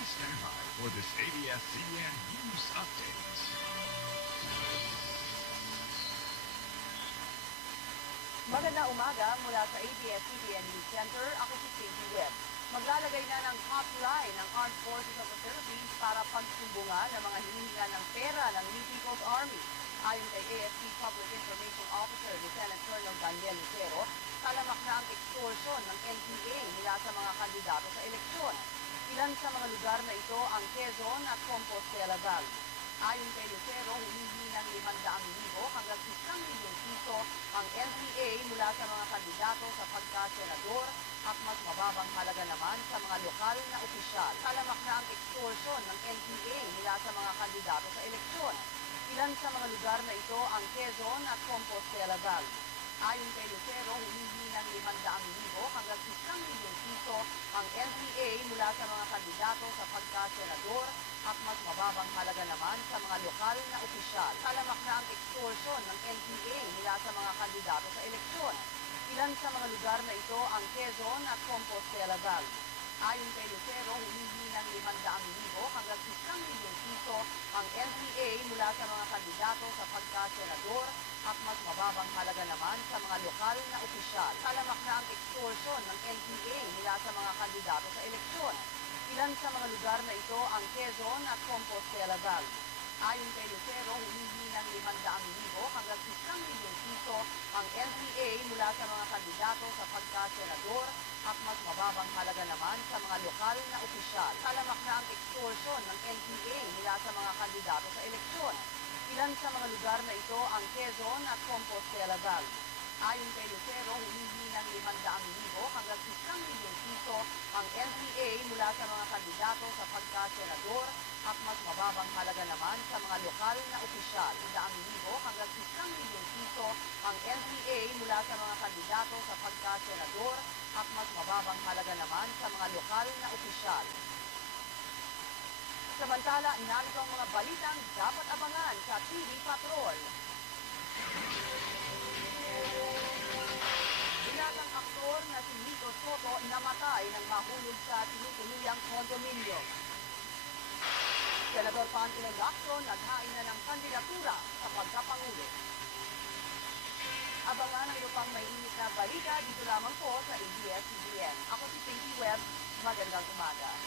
Please stand by for this ABS-CBN News Update. Magandang umaga mula sa ABS-CBN News Center. Ako si Cindy Webb. Maglalagay na ng hotline ng Armed Forces of the Philippines para pagsumbungan ng mga hinihinga ng pera ng New People's Army. Ayon kay AFP Public Information Officer Lieutenant Colonel Daniel Lucero, talamak na ang extortion ng NPA mula sa mga kandidato sa eleksyon. Ilan sa mga lugar na ito ang Quezon at Compostela Valley. Ayon kay Lucero, humihingi ng 500,000 hanggang 1 milyong piso ang NPA mula sa mga kandidato sa pagka-senador at mas mababang halaga naman sa mga lokal na opisyal. Talamak na ang extortion ng NPA mula sa mga kandidato sa eleksyon. Ilan sa mga lugar na ito ang Quezon at Compostela Valley. Ayon kay Lucero, humihingi ng 500,000 hanggang 1 milyong piso ang NPA mula sa mga kandidato sa pagka-senador at mas mababang halaga naman sa mga lokal na opisyal. Talamak na ang extortion ng NPA mula sa mga kandidato sa eleksyon. Ilan sa mga lugar na ito ang Quezon at Compostela Valley. Ayon kay Lucero, humihingi ng 500,000 hanggang 1 milyong piso ang NPA mula sa mga kandidato sa pagka-senador at mas mababang halaga naman sa mga lokal na opisyal. Talamak na ang extortion ng NPA mula sa mga kandidato sa eleksyon. Ilan sa mga lugar na ito ang Quezon at Compostela Valley. Ayon kay Lucero, humihingi ng 500,000 hanggang 1 milyong piso ang NPA mula sa mga kandidato sa pagka-senador at mas mababang halaga naman sa mga lokal na opisyal. Talamak na ang extortion ng NPA mula sa mga kandidato sa eleksyon. Ilan sa mga lugar na ito ang Quezon at Compostela Valley. Ayon kay Lucero, humihingi ng 500,000 hanggang 1 milyong piso ang NPA mula sa mga kandidato sa pagka-senador at mas mababang halaga naman sa mga lokal na opisyal. 100,000 hanggang 1 milyong piso ang NPA mula sa mga kandidato sa pagka-senador at mas mababang halaga naman sa mga lokal na opisyal. Samantala, narito ang mga balitang dapat abangan sa TV Patrol. Binatang aktor na si Nico Soto namatay nang mahulog sa tinutuluyang kondominyo. Senador Pangilinan Lacson naghain na ng kandidatura sa pagkapangulo. Abangan ang iba pang mainit na balita dito lamang po sa ABS-CBN. Ako si Pinky Webb. Magandang umaga.